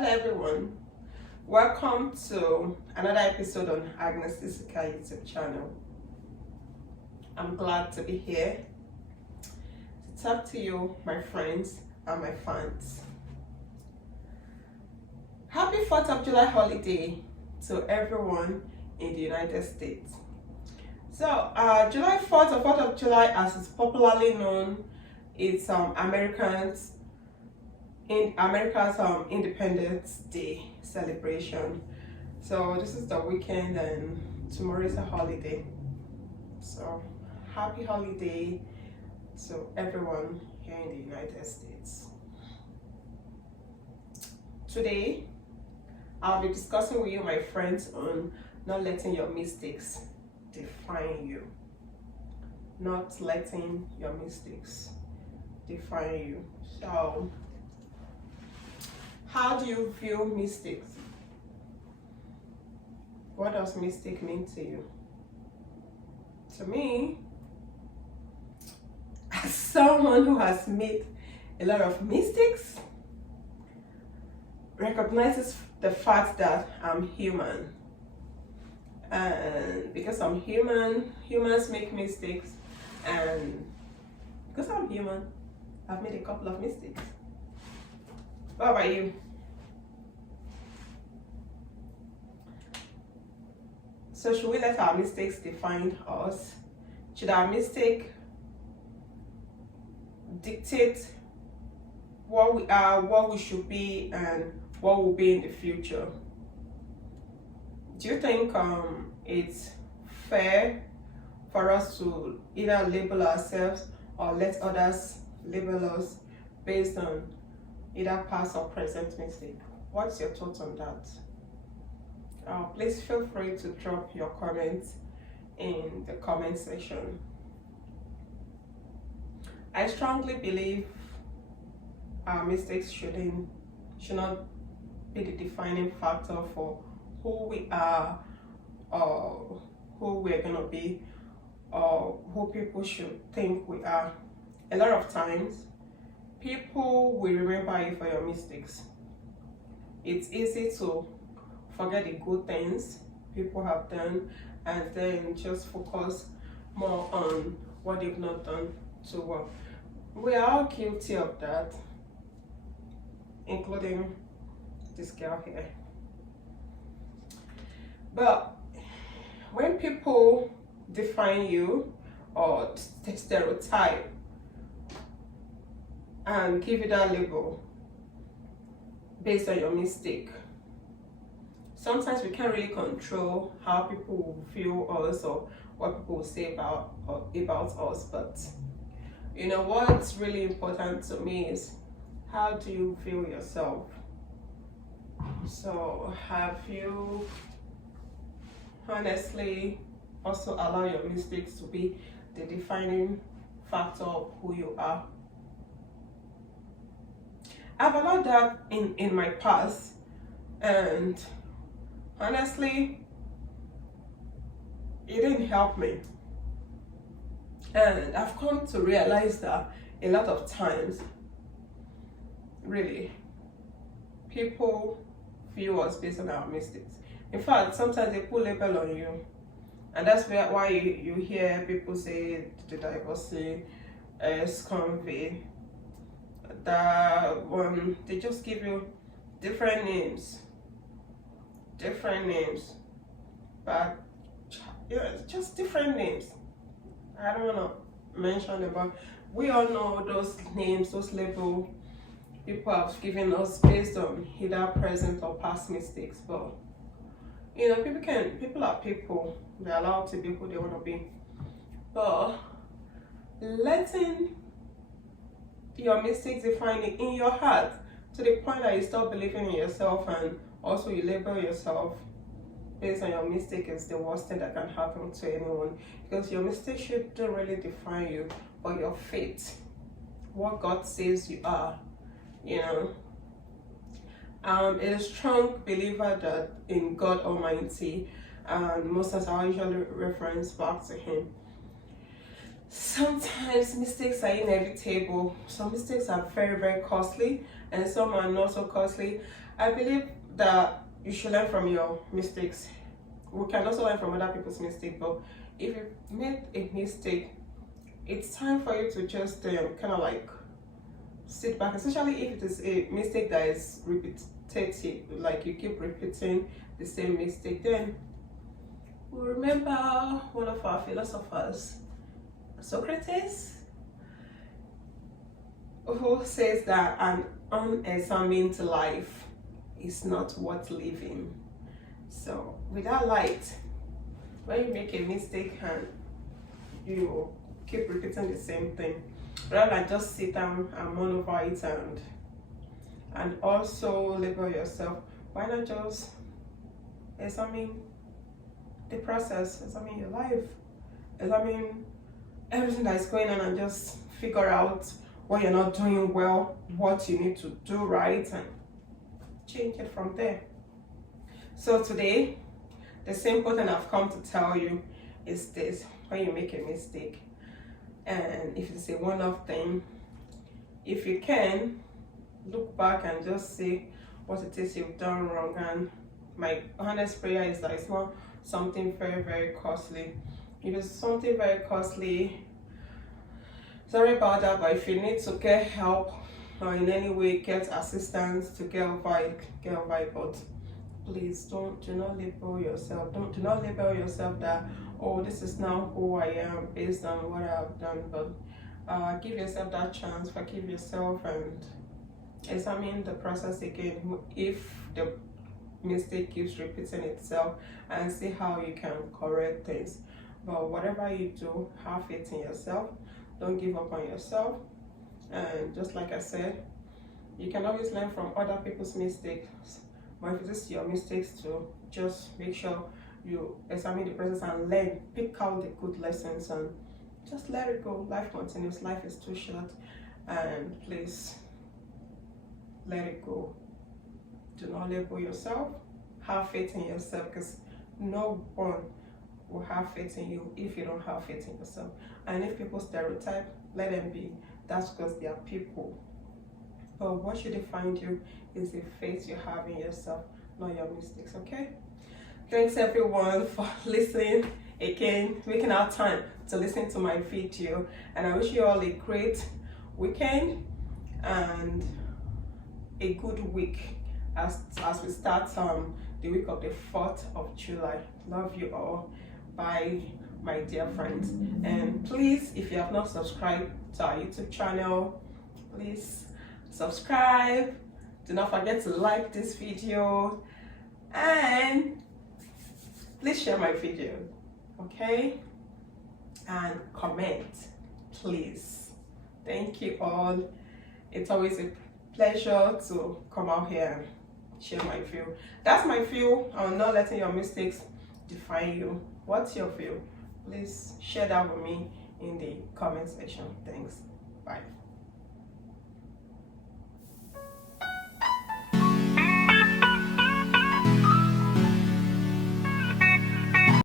Hello everyone, welcome to another episode on Agnes Isika YouTube channel. I'm glad to be here to talk to you, my friends and my fans. Happy 4th of July holiday to everyone in the United States. So July 4th or 4th of July, as it's popularly known, it's America's Independence Day celebration. So this is the weekend and tomorrow is a holiday. So happy holiday to everyone here in the United States. Today, I'll be discussing with you, my friends, on not letting your mistakes define you. Not letting your mistakes define you. So, how do you view mistakes? What does mistake mean to you? To me, as someone who has made a lot of mistakes, recognizes the fact that I'm human. And because I'm human, humans make mistakes. And because I'm human, I've made a couple of mistakes. What about you? So should we let our mistakes define us? Should our mistake dictate what we are, what we should be, and what will be in the future? Do you think it's fair for us to either label ourselves or let others label us based on either past or present mistake? What's your thoughts on that? Please feel free to drop your comments in the comment section. I strongly believe our mistakes should not be the defining factor for who we are or who we're gonna be or who people should think we are. A lot of times, people will remember you for your mistakes. It's easy to forget the good things people have done and then just focus more on what they've not done so well. We are all guilty of that, including this girl here. But when people define you or stereotype and give you that label based on your mistake, sometimes we can't really control how people will view us or what people will say about us. But you know what's really important to me is, how do you view yourself? So have you honestly also allow your mistakes to be the defining factor of who you are? I've allowed that in my past, and honestly, it didn't help me. And I've come to realize that a lot of times, really, people view us based on our mistakes. In fact, sometimes they put label on you, and that's why you hear people say the divorcee, ex-convict, that one, they just give you different names, but just different names. I don't want to mention them, but we all know those names, those labels people have given us based on either present or past mistakes. But you know, people are people. They're allowed to be who they want to be. But letting your mistakes define it in your heart to the point that you stop believing in yourself and also you label yourself based on your mistake is the worst thing that can happen to anyone, because your mistake shouldn't really define you, but your faith, what God says you are, you know. I'm a strong believer that in God Almighty, and most times I usually reference back to Him. Sometimes mistakes are inevitable. Some mistakes are very, very costly, and some are not so costly. I believe that you should learn from your mistakes. We can also learn from other people's mistakes, but if you made a mistake, it's time for you to just kind of like sit back, especially if it is a mistake that is repetitive, like you keep repeating the same mistake. Then we remember one of our philosophers, Socrates, who says that an unexamined life is not worth living. So with that light, when you make a mistake and you keep repeating the same thing, rather than just sit down and mourn over it and also label yourself, why not just examine the process, examine your life, examine everything that is going on, and just figure out what you're not doing well, what you need to do right, and change it from there. So today, the simple thing I've come to tell you is this: when you make a mistake, and if it's a one-off thing, if you can, look back and just see what it is you've done wrong. And my honest prayer is that it's not something very, very costly. If it's something very costly, sorry about that, but if you need to get help or in any way get assistance to get over it, get over it. But please do not label yourself. Do not label yourself that, oh, this is now who I am based on what I've done. But give yourself that chance, forgive yourself, and examine the process again if the mistake keeps repeating itself, and see how you can correct things. But whatever you do, have faith in yourself. Don't give up on yourself. And just like I said, you can always learn from other people's mistakes. But if it is your mistakes too, just make sure you examine the process and learn, pick out the good lessons, and just let it go. Life continues. Life is too short, and please let it go. Do not label yourself. Have faith in yourself, because no one will have faith in you if you don't have faith in yourself. And if people stereotype, let them be. That's because they are people. But what should define you is the faith you have in yourself, not your mistakes. Okay? Thanks everyone for listening again, making our time to listen to my video. And I wish you all a great weekend and a good week as we start the week of the 4th of July. Love you all. Bye, my dear friends. And please, if you have not subscribed to our YouTube channel, please subscribe. Do not forget to like this video, and please share my video, okay? And comment, please. Thank you all. It's always a pleasure to come out here and share my view. That's my view on not letting your mistakes define you. What's your view? Please share that with me in the comment section. Thanks. Bye.